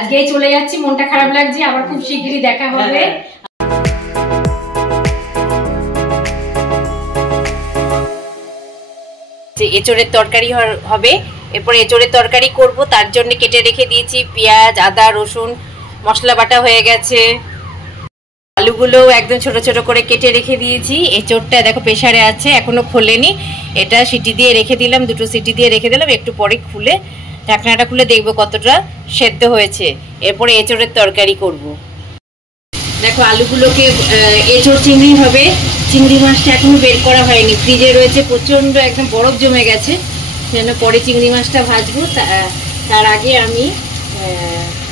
আজকেই চলে যাচ্ছি, মনটা খারাপ লাগছে, আবার খুব শিগগিরই দেখা হবে। এঁচোড়ের তরকারি হবে, এরপরে এঁচোড়ের তরকারি করব, তার জন্য কেটে রেখে দিয়েছি পেঁয়াজ, আদা, রসুন, মশলা বাটা হয়ে গেছে। আলুগুলো একদম ছোট ছোট করে কেটে রেখে দিয়েছি। এঁচোড়টা দেখো প্রেসারে আছে, এখনো খোলেনি, এটা সিটি দিয়ে রেখে দিলাম, 2টো সিটি দিয়ে রেখে দিলাম, একটু পরে খুলে ঢাকনাটা খুলে দেখবো কতটা সেদ্ধ হয়েছে। এরপরে এঁচোড়ের তরকারি করব। দেখো আলুগুলোকে, এঁচোড় চিংড়ি হবে, চিংড়ি মাছটা এখনো বের করা হয়নি, ফ্রিজে রয়েছে, প্রচন্ড একদম বরফ জমে গেছে, যেন পরে চিংড়ি মাছটা ভাজবো। তার আগে আমি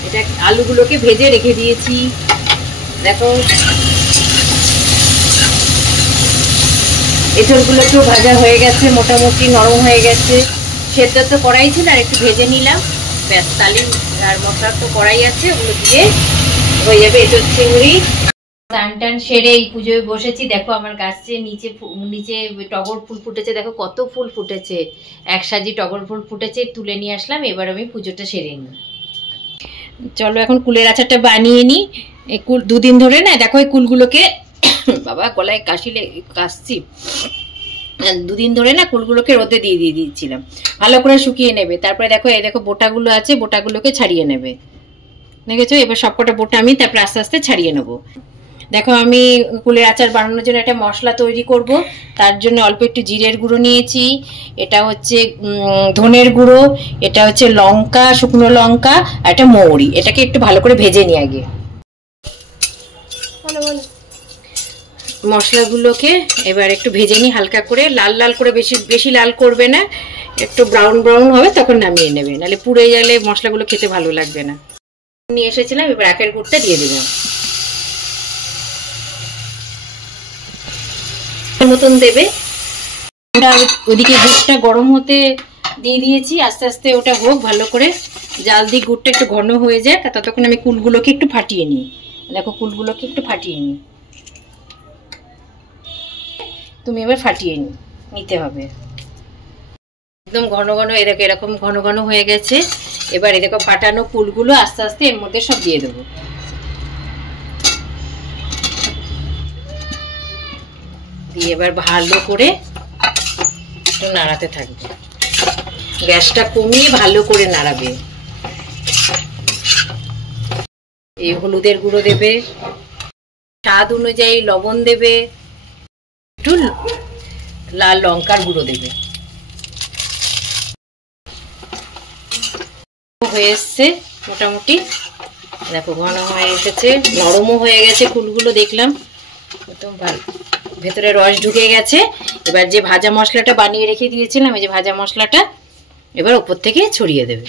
এটা আলুগুলোকে ভেজে রেখে দিয়েছি। দেখো এঁচোড়গুলোকেও ভাজা হয়ে গেছে, মোটামুটি নরম হয়ে গেছে, সেদ্ধ তো কড়াই ছিল, আর একটু ভেজে নিলাম, ব্যাস। তালি আর মশলা তো কড়াই আছে, ওগুলো দিয়ে হয়ে যাবে এঁচোড় চিংড়ি। টান টান সেরে এই পুজোয় বসেছি। দেখো আমার গাছে নিচে টগর ফুল ফুটেছে, দেখো কত ফুল ফুটেছে, এক সাজি টগর ফুল ফুটেছে, তুলে নিয়ে আসলাম। এবার আমি পুজোটা সেরে নিই। চলো এখন কুলের আচারটা বানিয়ে নিই। এই কুল 2 দিন ধরে না, দেখো এই কুলগুলোকে বাবা গলায় কাশছি, 2 দিন ধরে না কুলগুলোকে রোদে দিয়ে দিয়েছিলাম, ভালো করে শুকিয়ে নেবে। তারপরে দেখো এই দেখো বোটাগুলো আছে, বোটাগুলোকে ছাড়িয়ে নেবে, দেখেছো? এবার সবকটা বোটা আমি তারপরে আস্তে আস্তে ছাড়িয়ে নেবো। দেখো আমি কুলের আচার বানানোর জন্য একটা মশলা তৈরি করব। তার জন্য অল্প একটু জিরের গুঁড়ো নিয়েছি, এটা হচ্ছে ধনের গুঁড়ো, এটা হচ্ছে লঙ্কা, শুকনো লঙ্কা, আর একটা মৌরি। এটাকে একটু ভালো করে ভেজে নিই আগে। মশলাগুলোকে এবার একটু ভেজে নিই হালকা করে, লাল লাল করে, বেশি লাল করবে না, একটু ব্রাউন ব্রাউন হবে তখন নামিয়ে নেবে, নাহলে পুড়ে গেলে মশলাগুলো খেতে ভালো লাগবে না। নিয়ে এসেছিলাম, এবার আখের গুড়টা দিয়ে দিলাম মতন দেবে। ওদিকে গুড়টা গরম হতে দিয়ে দিয়েছি, আস্তে আস্তে ওটা হোক ভালো করে, জাল দিয়ে গুড়টা একটু ঘন হয়ে যায়, ততক্ষণ আমি কুলগুলোকে একটু ফাটিয়ে নিই। দেখো কুলগুলোকে একটু ফাটিয়ে নিই, তুমি এবার ফাটিয়ে নিতে হবে একদম ঘন ঘন। এই দেখো এরকম ঘন ঘন হয়ে গেছে। এবার এই দেখো ফাটানো কুলগুলো আস্তে আস্তে এর মধ্যে সব দিয়ে দেবো। দিয়ে এবার ভালো করে একটু নাড়াতে থাকবে, গ্যাসটা কমিয়ে ভালো করে নাড়াবে। এই হলুদের গুঁড়ো দেবে, স্বাদ অনুযায়ী লবণ দেবে, একটু লাল লঙ্কার গুঁড়ো দেবে। হয়ে এসছে মোটামুটি, দেখো ঘন হয়ে এসেছে, নরমও হয়ে গেছে ফুলগুলো, দেখলাম একদম ভালো, ভেতরে রস ঢুকে গেছে। এবার যে ভাজা মশলাটা বানিয়ে রেখে দিয়েছিলাম, এই যে ভাজা মশলাটা এবার উপর থেকে ছড়িয়ে দেবে।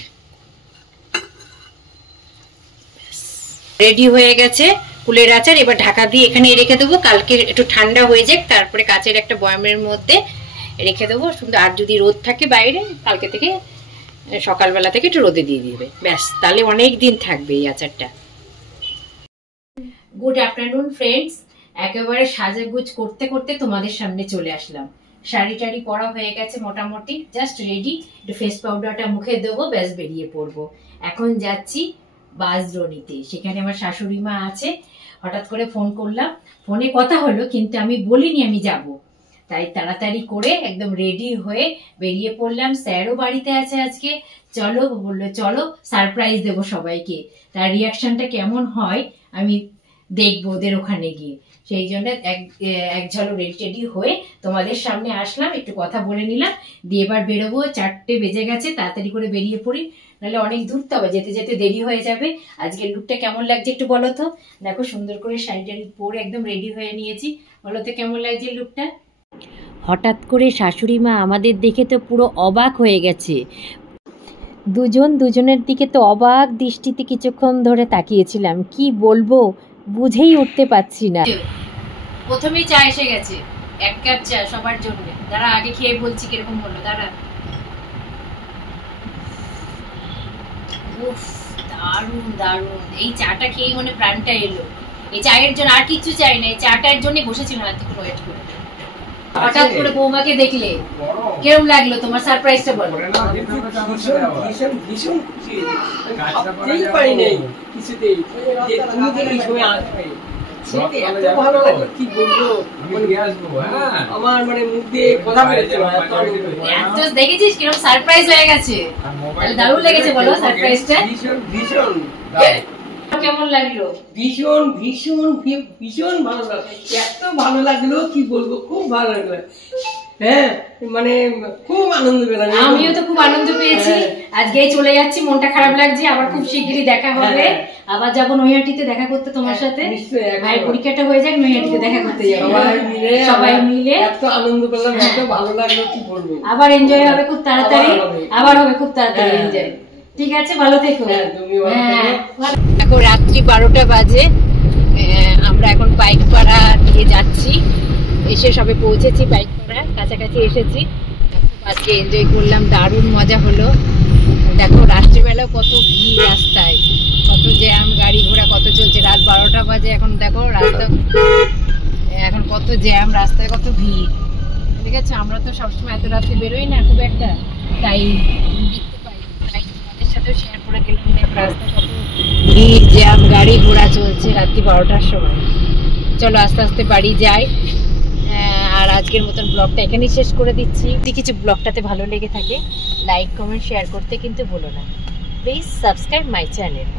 রেডি হয়ে গেছে কুলের আচার। এবার ঢাকা দিয়ে এখানে রেখে দেবো, কালকে একটু ঠান্ডা হয়ে যাক, তারপরে কাচের একটা বয়ামের মধ্যে রেখে দেবো সুন্দর। আর যদি রোদ থাকে বাইরে, কালকে থেকে সকালবেলা থেকে একটু রোদে দিয়ে দিবে, ব্যাস, তাহলে অনেক দিন থাকবে এই আচারটা। গুড আফটারনুন ফ্রেন্ডস, একেবারে সাজেগুজ করতে করতে তোমাদের সামনে চলে আসলাম। শাড়ি টাড়ি পরা হয়ে গেছে মোটামুটি, জাস্ট রেডি। একটু ফেস পাউডারটা মুখে দেবো, ব্যাস বেরিয়ে পড়বো। এখন যাচ্ছি বাজরণীতে, সেখানে আমার শাশুড়ি মা আছে। হঠাৎ করে ফোন করলাম, ফোনে কথা হলো, কিন্তু আমি বলিনি আমি যাব, তাই তাড়াতাড়ি করে একদম রেডি হয়ে বেরিয়ে পড়লাম। স্যারও বাড়িতে আছে আজকে, চলো বললো, চলো সারপ্রাইজ দেবো সবাইকে, তার রিয়াকশনটা কেমন হয় আমি দেখবো ওদের ওখানে গিয়ে। সেই জন্য এক ঝলক রেডি হয়ে তোমাদের সামনে আসলাম, একটু কথা বলে নিলাম, দিয়ে এবার বেরোবো। 4টে বেজে গেছে, তাড়াতাড়ি করে বেরিয়ে পড়ি, নাহলে অনেক দূর তো, যেতে যেতে দেরি হয়ে যাবে। আজকের লুকটা কেমন লাগছে একটু বলো তো। দেখো সুন্দর করে শাড়ি টাড়ি পরে একদম রেডি হয়ে নিয়েছি, বলো তো কেমন লাগছে লুকটা। হঠাৎ করে শাশুড়ি মা আমাদের দেখে তো পুরো অবাক হয়ে গেছে, দুজনের দিকে তো অবাক দৃষ্টিতে কিছুক্ষণ ধরে তাকিয়েছিলাম, কি বলবো বুঝেই উঠতে পারছি না। প্রথমেই চা এসে গেছে, 1 কাপ চা সবার জন্য। দাঁড়া আগে খেয়ে বলছি কিরকম হলো, দাঁড়া। উফ, দারুণ দারুণ, এই চাটা খেয়ে মনে প্রাণটা এলো। এই চায়ের জন্য আর কিছু চাই না, এই চাটার জন্য বসেছিলাম এতক্ষণ ওয়েট করে। হঠাৎ করে বৌমাকে দেখলে কেমন লাগলো তোমার সারপ্রাইজটা বলো? ভীষণ ভীষণ খুশি, ভাবতেই পারি নাই কিছুতেই যে তুমি যে এই সময় আসবে। সেটা এত ভালো লাগলো কি বলবো, আমার মানে মুখ দিয়ে কথা বেরোচ্ছে না। এত দেখেছিস কিরকম সারপ্রাইজ হয়ে গেছে, দারুণ লেগেছে বলো সারপ্রাইজটা? ভীষণ ভীষণ কেমন লাগলো? ভীষণ ভীষণ ভীষণ ভালো লাগলো, এত ভালো লাগলো কি বলবো, খুব ভালো লাগলো। হ্যাঁ মানে খুব আনন্দ পেলাম। আমিও তো খুব আনন্দ পেয়েছি। আজকেই চলে যাচ্ছি, মনটা খারাপ লাগছে, আবার খুব শিগগিরই দেখা হবে। আবার যাবো নৈহাটিতে দেখা করতে তোমার সাথে। ভাইয়ের পরীক্ষাটা হয়ে যাক, নৈহাটিতে দেখা করতে যাবো সবাই মিলে। এত আনন্দ পেলাম, এত ভালো লাগলো কি বলবো। আবার এনজয় হবে খুব তাড়াতাড়ি, আবার হবে খুব তাড়াতাড়ি এনজয়। ঠিক আছে, ভালো থেকো। এখন রাত্রি 12টা বাজে, আমরা এখন পাইকপাড়া দিয়ে যাচ্ছি। এসে সবে পৌঁছেছি পাইকপাড়া, কাছাকাছি এসেছি। আজকে এনজয় করলাম, দারুণ মজা হলো। দেখো রাত্রিবেলাও কত ভিড় রাস্তায়, কত জ্যাম, গাড়ি ঘোড়া কত চলছে। রাত 12টা বাজে, এখন দেখো রাস্তা এখন কত জ্যাম, রাস্তায় কত ভিড়। ঠিক আছে, আমরা তো সবসময় এত রাত্রে বেরোই না খুব একটা, তাই দেখতে পাই, তাই তোমাদের সাথেও শেয়ার করে গেলাম। দেখ রাস্তায় কত ভিড়, জ্যাম, গাড়ি ঘোড়া চলছে রাত্রি 12টার সময়। চলো আস্তে আস্তে বাড়ি যাই। আর আজকের মতন ব্লগটা এখানেই শেষ করে দিচ্ছি। যদি কিছু ব্লগটাতে ভালো লেগে থাকে, লাইক কমেন্ট শেয়ার করতে কিন্তু ভুলো না। Please subscribe my channel.